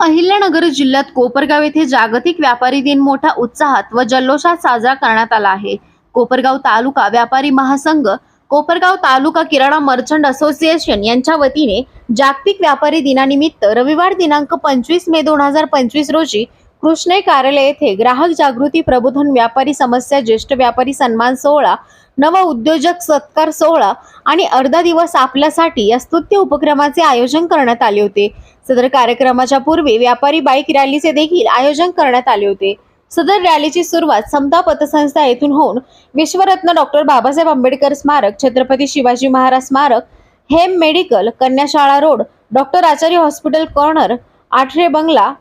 अहिल्यानगर जिल्ह्यात कोपरगाव येथे जागतिक व्यापारी दिन मोठ्या उत्साहात व जल्लोषात साजरा करण्यात आला आहे. कोपरगाव तालुका व्यापारी महासंघ कोपरगाव तालुका किराणा मर्चंट असोसिएशन यांच्या वतीने जागतिक व्यापारी दिनानिमित्त रविवार दिनांक पंचवीस मे दोन हजार पंचवीस रोजी कृष्णे कार्यालय येथे ग्राहक जागृती प्रबोधन व्यापारी समस्या ज्येष्ठ व्यापारी सन्मान सोहळा नव उद्योजक सत्कार सोहळा आणि अर्धा दिवस आपल्यासाठी या स्तुत्य उपक्रमाचे आयोजन करण्यात आले होते. सदर कार्यक्रमाच्या पूर्वी व्यापारी बाईक रॅलीचे देखील आयोजन करण्यात आले होते. सदर रॅलीची सुरुवात समता पतसंस्था येथून होऊन विश्वरत्न डॉक्टर बाबासाहेब आंबेडकर स्मारक छत्रपती शिवाजी महाराज स्मारक Hem medical कन्याशाळा road doctor Acharya hospital corner Athare बंगला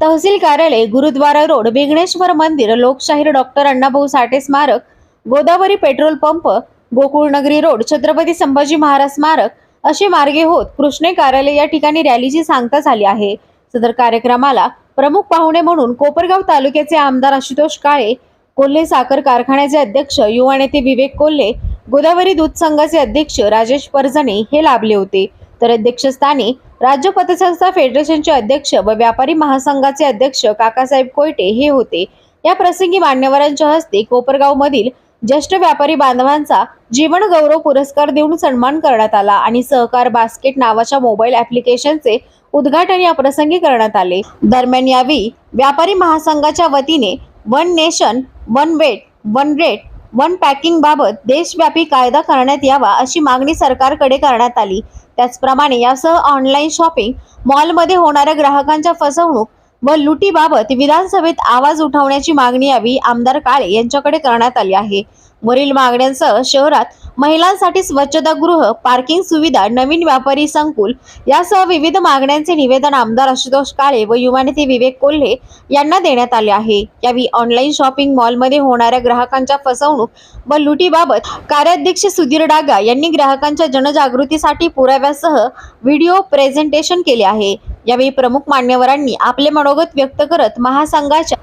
तहसील कार्यालय गुरुद्वारा रोड विघ्नेश्वर मंदिर लोकशाहीर डॉक्टर अण्णाभाऊ साठे स्मारक Godavari petrol pump Gokulnagari road Chhatrapati Sambhaji Maharaj स्मारक असे मार्गे होत कृष्णे कार्यालय या ठिकाणी रॅलीची सांगता झाली आहे. सदर कार्यक्रमाला प्रमुख पाहुणे म्हणून कोपरगाव तालुक्याचे आमदार आशुतोष काळे कोल्हे साखर कारखान्याचे अध्यक्ष युवा नेते विवेक कोल्हे गोदावरी दूध संघाचे अध्यक्ष राजेश परजणे हे लाभले होते. तर अध्यक्षस्थानी राज्य पतसंस्था फेडरेशनचे अध्यक्ष व व्यापारी महासंघाचे अध्यक्ष काकासाहेब कोयटे हे होते. या प्रसंगी मान्यवरांच्या हस्ते कोपरगाव मधील ज्येष्ठ व्यापारी बांधवांचा जीवन गौरव पुरस्कार देऊन सन्मान करण्यात आला आणि सहकार बास्केट नावाच्या मोबाईल ऍप्लिकेशनचे उद्घाटन या प्रसंगी करण्यात आले. दरम्यान यावेळी व्यापारी महासंघाच्या वतीने one nation one weight one rate one packing बाबत देशव्यापी कायदा करण्यात यावा अशी मागणी सरकारकडे करण्यात आली. त्याचप्रमाणे यासह ऑनलाईन शॉपिंग मॉलमध्ये होणाऱ्या ग्राहकांच्या फसवणूक व लुटीबाबत विधानसभेत आवाज उठवण्याची मागणी यावी आमदार काळे यांच्याकडे करण्यात आली आहे. वरील मागण्यांसह शहरात महिलांसाठी स्वच्छतागृह पार्किंग सुविधा नवीन व्यापारी संकुल यासह विविध मागण्यांचे निवेदन आमदार आशुतोष काळे व युवा नेते विवेक कोल्हे यांना देण्यात आले आहे. यावेळी ऑनलाईन शॉपिंग मॉलमध्ये होणाऱ्या ग्राहकांच्या फसवणूक व लुटीबाबत कार्याध्यक्ष सुधीर डागा यांनी ग्राहकांच्या जनजागृतीसाठी पुराव्यासह व्हिडिओ प्रेझेंटेशन केले आहे. यावेळी प्रमुख मान्यवरांनी आपले मनोगत व्यक्त करत महासंघाच्या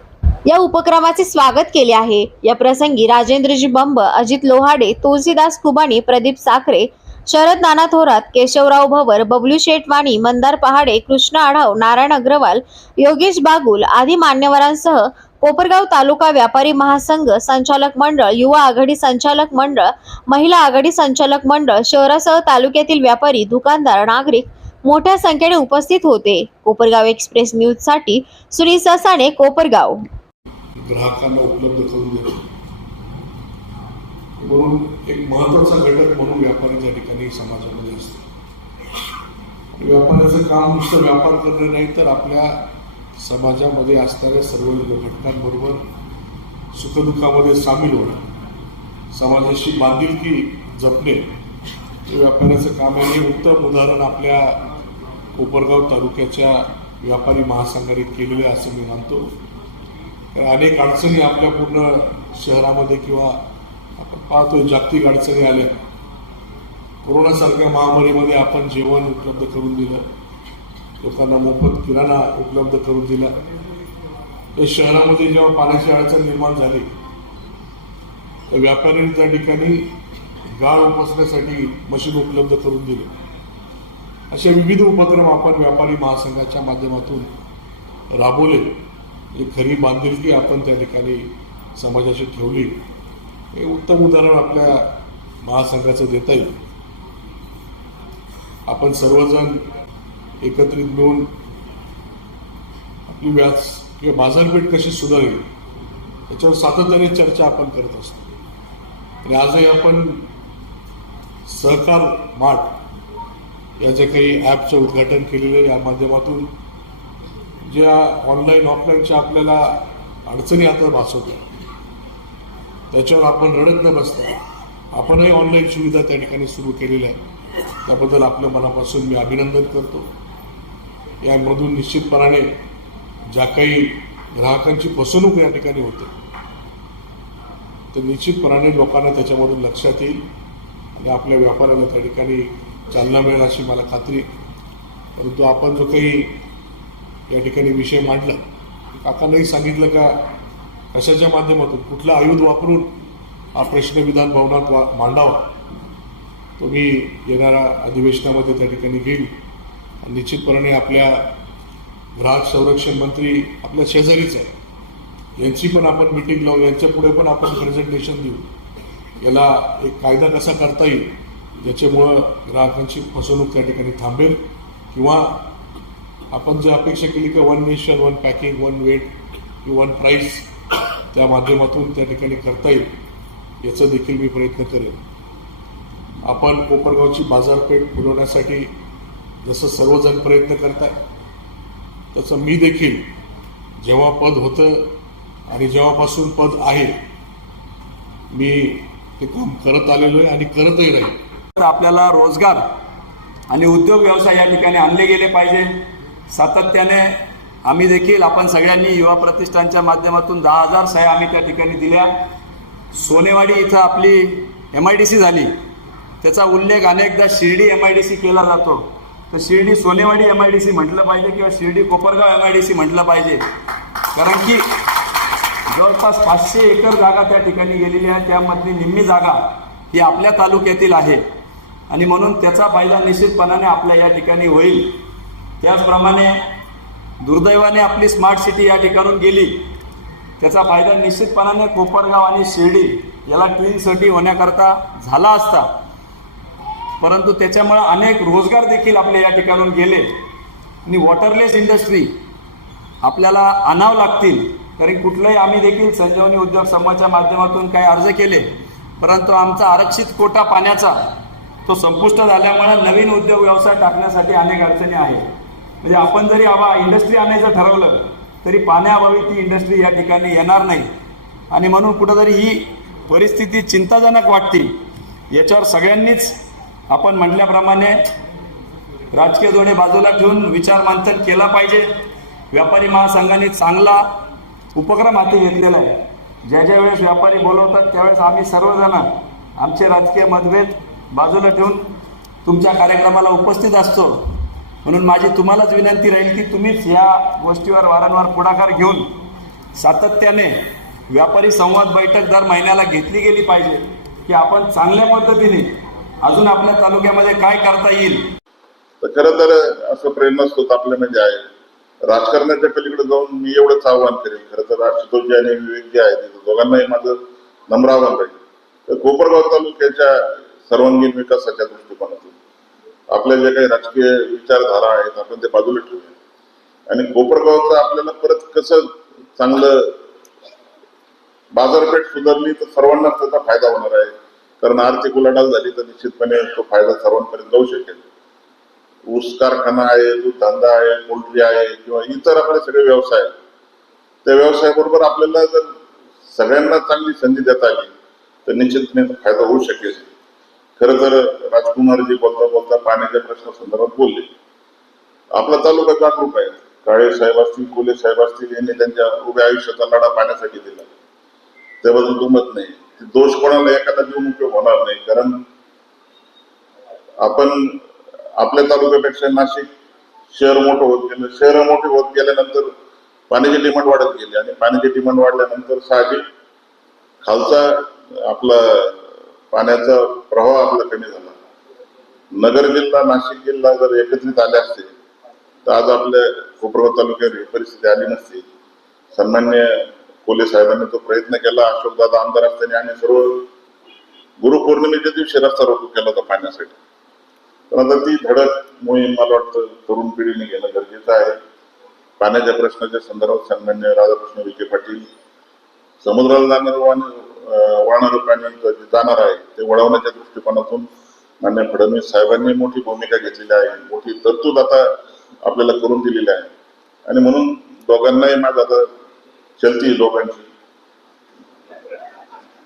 या उपक्रमाचे स्वागत केले आहे. या प्रसंगी राजेंद्रजी बंब अजित लोहाडे तुळसीदास कुबाणी प्रदीप साखरे शरद नाना थोरात केशवराव भवर बबलू शेटवाणी मंदार पहाडे कृष्ण आढाव नारायण अग्रवाल योगेश बागुल आदी मान्यवरांसह कोपरगाव तालुका व्यापारी महासंघ संचालक मंडळ युवा आघाडी संचालक मंडळ महिला आघाडी संचालक मंडळ शहरासह तालुक्यातील व्यापारी दुकानदार नागरिक मोठ्या संख्येने उपस्थित होते. कोपरगाव एक्सप्रेस न्यूजसाठी सुनील ससाणे कोपरगाव. ग्राहकांना उपलब्ध करून देणं म्हणून एक महत्त्वाचा घटक म्हणून व्यापारी त्या ठिकाणी समाजामध्ये असतो व्यापाऱ्याचं काम नुसतं व्यापार करणे नाही तर आपल्या समाजामध्ये असणाऱ्या सर्व घटकांबरोबर सुखदुःखामध्ये सामील होणं समाजाशी बांधिलकी जपणे हे व्यापाऱ्याचं काम आहे. हे उत्तम उदाहरण आपल्या कोपरगाव तालुक्याच्या व्यापारी महासंघाने केलेले असं मी मानतो. अनेक अडचणी आपल्या पूर्ण शहरामध्ये किंवा आपण पाहतोय जागतिक अडचणी आल्या. कोरोनासारख्या महामारीमध्ये आपण जेवण उपलब्ध करून दिलं. लोकांना मोफत किराणा उपलब्ध करून दिला. तर शहरामध्ये जेव्हा पाण्याची अडचण निर्माण झाली तर व्यापाऱ्यांनी त्या ठिकाणी गाळ उपसण्यासाठी मशीन उपलब्ध करून दिले. असे विविध उपक्रम आपण व्यापारी महासंघाच्या माध्यमातून राबवले. एक खरी बांधिलकी आपण त्या ठिकाणी समाजाशी ठेवली. हे उत्तम उदाहरण आपल्या महासंघाचं देता येईल. आपण सर्वजण एकत्रित मिळून आपली व्याज किंवा बाजारपेठ कशी सुधारेल याच्यावर सातत्याने चर्चा आपण करत असतो. आणि आजही आपण सहकार माठ या जे काही ॲपचं उद्घाटन केलेलं या माध्यमातून ज्या ऑनलाईन ऑफलाईनच्या आपल्याला अडचणी आता भासवत्या त्याच्यावर आपण रडत न बसता आपणही ऑनलाईन सुविधा त्या ठिकाणी सुरू केलेल्या आहेत. त्याबद्दल आपल्या मनापासून मी अभिनंदन करतो. यामधून निश्चितपणाने ज्या काही ग्राहकांची फसवणूक या ठिकाणी होते तर निश्चितपणाने लोकांना त्याच्यामधून लक्षात येईल आणि आपल्या व्यापाराला त्या ठिकाणी चालना मिळेल अशी मला खात्री आहे. परंतु आपण जो काही या ठिकाणी विषय मांडला. काकांनाही सांगितलं का कशाच्या माध्यमातून कुठलं आयुध वापरून हा प्रश्न विधान भवनात वा मांडावा? तो मी येणाऱ्या अधिवेशनामध्ये त्या ठिकाणी घेईल आणि निश्चितपणे आपल्या ग्राहक संरक्षण मंत्री आपल्या शेजारीच आहे. यांची पण आपण मिटिंग लावू यांच्या पुढे पण आपण प्रेझेंटेशन देऊ. याला एक कायदा कसा करता येईल ज्याच्यामुळं ग्राहकांची फसवणूक त्या ठिकाणी थांबेल किंवा आपण जर अपेक्षा केली की one nation one packing one weight one price त्या माध्यमातून त्या ठिकाणी करता येईल याचा देखील मी प्रयत्न करेन. आपण कोपरगावची बाजारपेठ फुलवण्यासाठी जसं सर्वजण प्रयत्न करताय तसं मी देखील जेव्हा पद होतं आणि जेव्हापासून पद आहे मी ते काम करत आलेलो आहे आणि करतही राहील तर आपल्याला रोजगार आणि उद्योग व्यवसाय या ठिकाणी आणले गेले पाहिजे. सातत्याने आम्ही देखील आपण सगळ्यांनी युवा प्रतिष्ठानच्या माध्यमातून दहा हजार सह्या आम्ही त्या ठिकाणी दिल्या. सोनेवाडी इथं आपली एम आय डी सी झाली. त्याचा उल्लेख अनेकदा Shirdi M I D C केला जातो. तर Shirdi Sonewadi M I D C म्हटलं पाहिजे किंवा Shirdi Kopargaon M I D C म्हटलं पाहिजे. कारण की जवळपास पाचशे एकर जागा त्या ठिकाणी गेलेली आहे. त्यामधली निम्मी जागा ही आपल्या तालुक्यातील आहे. आणि म्हणून त्याचा फायदा निश्चितपणाने आपल्या या ठिकाणी होईल. त्याचप्रमाणे दुर्दैवाने आपली स्मार्ट सिटी या ठिकाणून गेली. त्याचा फायदा निश्चितपणाने कोपरगाव आणि शिर्डी याला ट्विन सिटी होण्याकरता झाला असता. परंतु त्याच्यामुळे अनेक रोजगार देखील आपले या ठिकाणून गेले. आणि वॉटरलेस इंडस्ट्री आपल्याला आणावं लागतील. कारण कुठलंही आम्ही देखील संजीवनी उद्योग समूहाच्या माध्यमातून काही अर्ज केले. परंतु आमचा आरक्षित कोटा पाण्याचा तो संपुष्ट झाल्यामुळे नवीन उद्योग व्यवसाय टाकण्यासाठी अनेक अडचणी आहेत. म्हणजे आपण जरी आबा इंडस्ट्री आणायचं ठरवलं तरी पाण्याअभावी ती इंडस्ट्री या ठिकाणी येणार नाही. आणि म्हणून कुठंतरी ही परिस्थिती चिंताजनक वाटते. याच्यावर सगळ्यांनीच आपण म्हटल्याप्रमाणे राजकीय धोरणे बाजूला ठेवून विचार मंथन केला पाहिजे. व्यापारी महासंघाने चांगला उपक्रम हाती घेतलेला आहे. ज्या ज्या वेळेस व्यापारी बोलवतात त्यावेळेस आम्ही सर्वजण आमचे राजकीय मतभेद बाजूला ठेवून तुमच्या कार्यक्रमाला उपस्थित असतो. म्हणून माझी तुम्हालाच विनंती राहील की तुम्हीच ह्या गोष्टीवर वारंवार पुढाकार घेऊन सातत्याने व्यापारी संवाद बैठक दर महिन्याला घेतली गेली पाहिजे की आपण चांगल्या पद्धतीने अजून आपल्या तालुक्यामध्ये काय करता येईल. तर खरं तर असं प्रेरणास्त्रोत आपल्यामध्ये म्हणजे आहे. राजकारणाच्या पलीकडे जाऊन मी एवढंच आव्हान करेन खरं तर आशुतोषजी आणि विवेक जे आहेत दोघांनाही माझं नम्र आव्हान राहील. तर कोपरगाव तालुक्याच्या सर्वांगीण विकासाच्या दृष्टिकोनातून आपल्या जे काही राजकीय विचारधारा आहेत आपण ते बाजूला ठेवूया. आणि कोपरगावचं आपल्याला परत कसं चांगलं बाजारपेठ सुधारली तर सर्वांना त्याचा फायदा होणार आहे. कारण आर्थिक उलाढाल झाली तर निश्चितपणे तो फायदा सर्वांपर्यंत जाऊ शकेल. ऊस कारखाना आहे दूध धंदा आहे पोल्ट्री आहे किंवा इतर आपले सगळे व्यवसाय आहेत. त्या व्यवसायाबरोबर आपल्याला जर सगळ्यांना चांगली संधी देता आली तर निश्चितपणे फायदा होऊ शकेल. खर तर राजकुमारजी बोलता बोलता पाण्याच्या प्रश्नासंदर्भात बोलले. आपला तालुका जागरूक आहे. काळे साहेब असतील कोले साहेब असतील यांनी त्यांच्या उभ्या आयुष्याचा लढा पाण्यासाठी दिला. त्याबद्दल दुमत नाही. दोष कोणाला एखादा देऊन उपयोग होणार नाही. कारण आपण आपल्या तालुक्यापेक्षा नाशिक शहर मोठं होत गेलं. शहर मोठे होत गेल्यानंतर पाण्याची डिमांड वाढत गेली आणि पाण्याची डिमांड वाढल्यानंतर साहजिक खालचा आपला पाण्याचा प्रवाह आपला कमी झाला. नगर जिल्हा नाशिक जिल्हा जर एकत्रित आले असते तर आज आपल्या कोपरगाव तालुक्यात ही परिस्थिती आली नसती. सन्मान्य कोले साहेबांनी तो प्रयत्न केला अशोकदादा आमदार असताना आणि सर्व गुरुपौर्णिमेच्या दिवशी रस्ता रोको केला होता पाण्यासाठी. पण आता ती धडक मोहीम मला वाटतं तरुण पिढीने घेणं गरजेचं आहे. पाण्याच्या प्रश्नाच्या संदर्भात सन्मान्य राधाकृष्ण विखे पाटील समुद्राला जाणार वाहणार पाणी जाणार आहे ते वळवण्याच्या दृष्टिकोनातून मान्य फडणवीस साहेबांनी मोठी भूमिका घेतलेली आहे. मोठी तरतूद आता आपल्याला करून दिलेली आहे. आणि म्हणून दोघांनाही माझं आता चलती लोकांची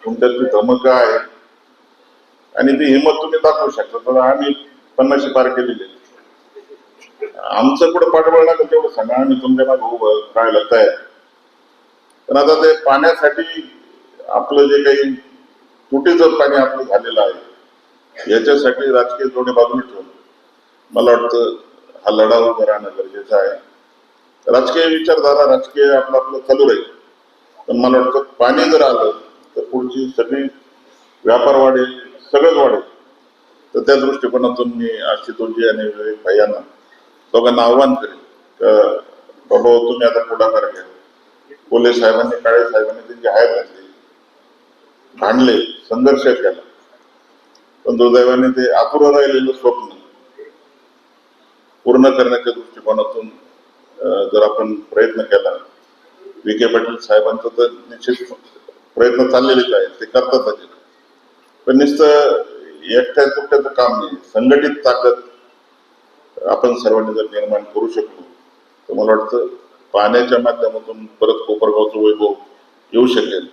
तुमच्यातली धमक आहे. आणि ती हिंमत तुम्ही दाखवू शकता. तर आम्ही पन्नाशी पार केलेली आहे. आमचं कुठं पाठबळ लागेल तेवढं सांगा. आम्ही तुमच्या मागे उभं राहायला तयार. पण आता ते पाण्यासाठी आपलं जे काही तुटीचं पाणी आपलं झालेलं आहे याच्यासाठी राजकीय जोडी बाजूला ठेवून मला वाटतं हा लढा उभा राहणं गरजेचं आहे. राजकीय विचारधारा राजकीय आपलं आपलं चालू राहील. पण मला वाटतं पाणी जर आलं तर पुढची सगळी व्यापार वाढेल सगळंच वाढेल. तर त्या दृष्टिकोनातून मी आशितोजी आणि विवेक भाई दोघांना आव्हान करेन. का बाबा तुम्ही आता पुढाकार घ्या. कोल्हे साहेबांनी काळे साहेबांनी त्यांची हायर घातली. भांडले संघर्ष केला. पण दुर्दैवाने ते अपुरं राहिलेलं स्वप्न पूर्ण करण्याच्या दृष्टिकोनातून जर आपण प्रयत्न केला विखे पाटील साहेबांचं तर निश्चित प्रयत्न चाललेलेच आहेत ते करतातच पण नुसतं एकट्या तुकट्याचं काम नाही संघटित ताकद आपण सर्वांनी जर निर्माण करू शकलो तर मला वाटतं पाण्याच्या माध्यमातून परत कोपरगावचं वैभव येऊ शकेल.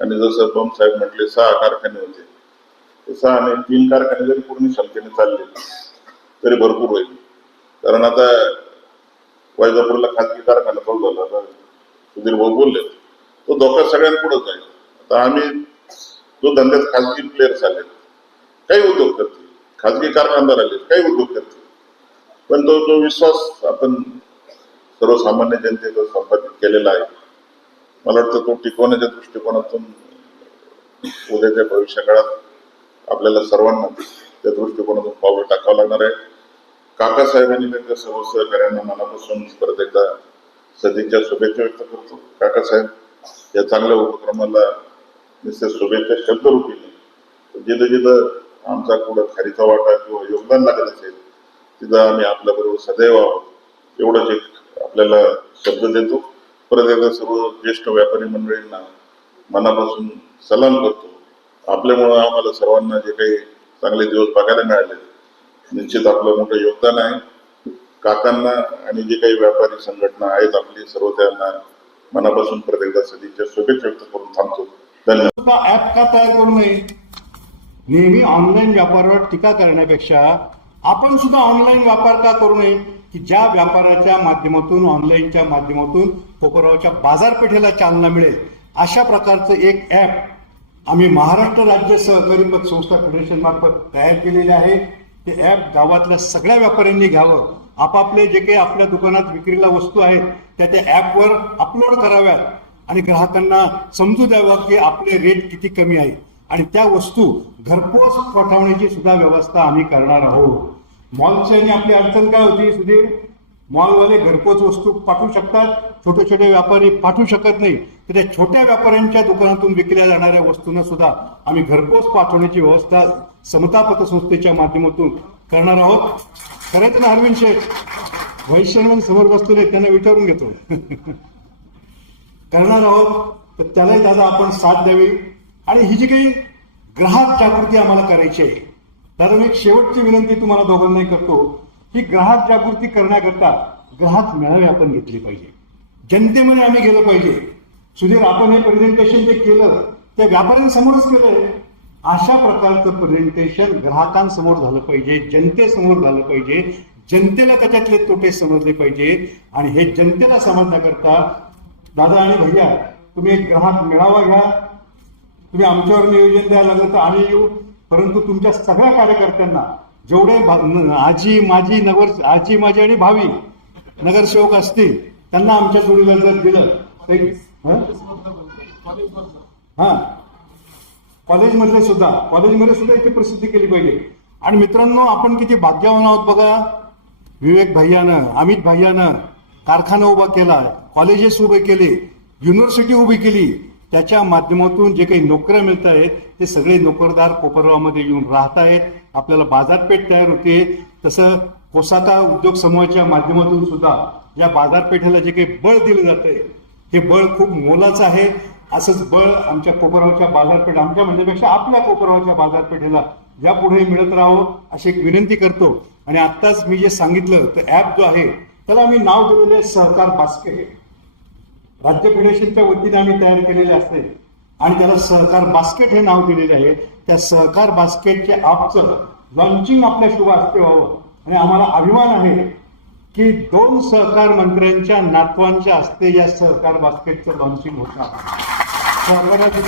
आणि जसं बम साहेब म्हटले सहा कारखाने होते. ते सहा आणि तीन कारखाने जरी पूर्ण क्षमतेने चालले तरी भरपूर होईल. कारण आता वैजापूरला खाजगी कारखाना चालू झाला. आता सुधीर भाऊ बोलले तो धोका सगळ्यांपुढेच आहे. आता आम्ही जो धंद्यात खाजगी प्लेयर्स आले काही उद्योग करतील. खाजगी कारखानदार आले काही उद्योग करतील. पण तो जो विश्वास आपण सर्वसामान्य जनतेचा संपादित केलेला आहे. मला वाटतं तो टिकवण्याच्या दृष्टिकोनातून उद्याच्या भविष्य काळात आपल्याला सर्वांना त्या दृष्टिकोनातून पावलं टाकावं लागणार आहे. काकासाहेबांनी त्यांच्या सर्व सहकार्यांना मनापासून परत एकदा सदिच्छा शुभेच्छा व्यक्त करतो. काकासाहेब या चांगल्या उपक्रमाला नुसते शुभेच्छा शब्दरूपी जिथं जिथं आमचा कुठं खारीचा वाटा किंवा योगदान लागत असेल तिथं आम्ही आपल्याबरोबर सदैव आहोत. एवढंच एक आपल्याला शब्द देतो. परत एकदा सर्व ज्येष्ठ व्यापारी मंडळींना मनापासून सलाम करतो. आपल्यामुळं आम्हाला सर्वांना जे काही चांगले दिवस बघायला मिळाले निश्चित आपलं मोठं योगदान आहे. काकांना आणि जे काही व्यापारी संघटना आहेत आपली सर्व त्यांना मनापासून परत एकदा सदिच्छा शुभेच्छा व्यक्त करून थांबतो. धन्यवाद. ऍप का तयार करू नये? नेहमी ऑनलाईन व्यापारावर टीका करण्यापेक्षा आपण सुद्धा ऑनलाईन व्यापार का करू नये? की ज्या व्यापाराच्या माध्यमातून ऑनलाईनच्या माध्यमातून कोपरगावच्या बाजारपेठेला चालना मिळेल. अशा प्रकारचं एक ऍप आम्ही महाराष्ट्र राज्य सहकारी पतसंस्था फेडरेशन मार्फत तयार केलेले आहे. ते ऍप गावातल्या सगळ्या व्यापाऱ्यांनी घ्यावं. आपापले जे काही आपल्या दुकानात विक्रीला वस्तू आहेत त्या त्या ऍपवर अपलोड कराव्यात आणि ग्राहकांना समजू द्यावं की आपले रेट किती कमी आहे. आणि त्या वस्तू घरपोच पाठवण्याची सुद्धा व्यवस्था आम्ही करणार आहोत. मॉलची आणि आपली अडचण काय होती सुधीर? मॉलवाले घरपोच वस्तू पाठवू शकतात छोटे छोटे व्यापारी पाठवू शकत नाही. तर त्या छोट्या व्यापाऱ्यांच्या दुकानातून विकल्या जाणाऱ्या वस्तूंना सुद्धा आम्ही घरपोच पाठवण्याची व्यवस्था समता पतसंस्थेच्या माध्यमातून करणार आहोत. करायचं ना अरविंद शेठ? वैश्यन समोर बसलेले त्यांना विचारून घेतो. करणार आहोत तर त्यालाही दादा आपण साथ द्यावी. आणि ही जी काही ग्राहक जागृती आम्हाला करायची आहे दादा मी एक शेवटची विनंती तुम्हाला दोघांनाही करतो. ही ग्राहक जागृती करण्याकरता ग्राहक मेळावे आपण घेतले पाहिजे. जनतेमध्ये आम्ही गेलं पाहिजे. सुधीर आपण हे प्रेझेंटेशन जे केलं ते व्यापाऱ्यांसमोरच केलंय. अशा प्रकारचं प्रेझेंटेशन ग्राहकांसमोर झालं पाहिजे जनतेसमोर झालं पाहिजे. जनतेला त्याच्यातले तोटे समजले पाहिजे. आणि हे जनतेला समजण्याकरता दादा आणि भैया तुम्ही एक ग्राहक मेळावा घ्या. तुम्ही आमच्यावर नियोजन द्यायला लागलं तर आम्ही येऊ. परंतु तुमच्या सगळ्या कार्यकर्त्यांना जेवढे न- आजी माझी नगर आजी माझी आणि भावी नगरसेवक असतील त्यांना आमच्या जोडीला जर दिलं तर हा? कॉलेजमधले सुद्धा कॉलेजमध्ये सुद्धा याची प्रसिद्धी केली पाहिजे. आणि मित्रांनो आपण किती भाग्यवान आहोत बघा. विवेक भैयानं अमित भैयानं कारखाना उभा केला कॉलेजेस उभे केले युनिव्हर्सिटी उभी केली. त्याच्या माध्यमातून जे काही नोकऱ्या मिळत आहेत ते सगळे नोकरदार कोपरगावमध्ये येऊन राहत आहेत आपल्याला बाजारपेठ तयार होते. तसं कोसाता उद्योग समूहाच्या माध्यमातून सुद्धा या बाजारपेठेला जे काही बळ दिलं जातंय हे बळ खूप मोलाचं आहे. असंच बळ आमच्या कोपरावच्या बाजारपेठ आमच्या म्हणण्यापेक्षा आपल्या कोपरावच्या बाजारपेठेला यापुढे मिळत राहावं अशी एक विनंती करतो. आणि आत्ताच मी जे सांगितलं तर ऍप जो आहे त्याला आम्ही नाव दिलेले सहकार बास्के. राज्य फेडरेशनच्या वतीने आम्ही तयार केलेले असते. आणि त्याला सहकार बास्केट हे नाव दिलेले आहे. त्या सहकार बास्केटच्या आपचं लॉन्चिंग आपल्या शुभ असते व्हावं. आणि आम्हाला अभिमान आहे की दोन सहकार मंत्र्यांच्या नातवांच्या हस्ते या सहकार बास्केटचं लॉन्चिंग होतं. सहकाराचे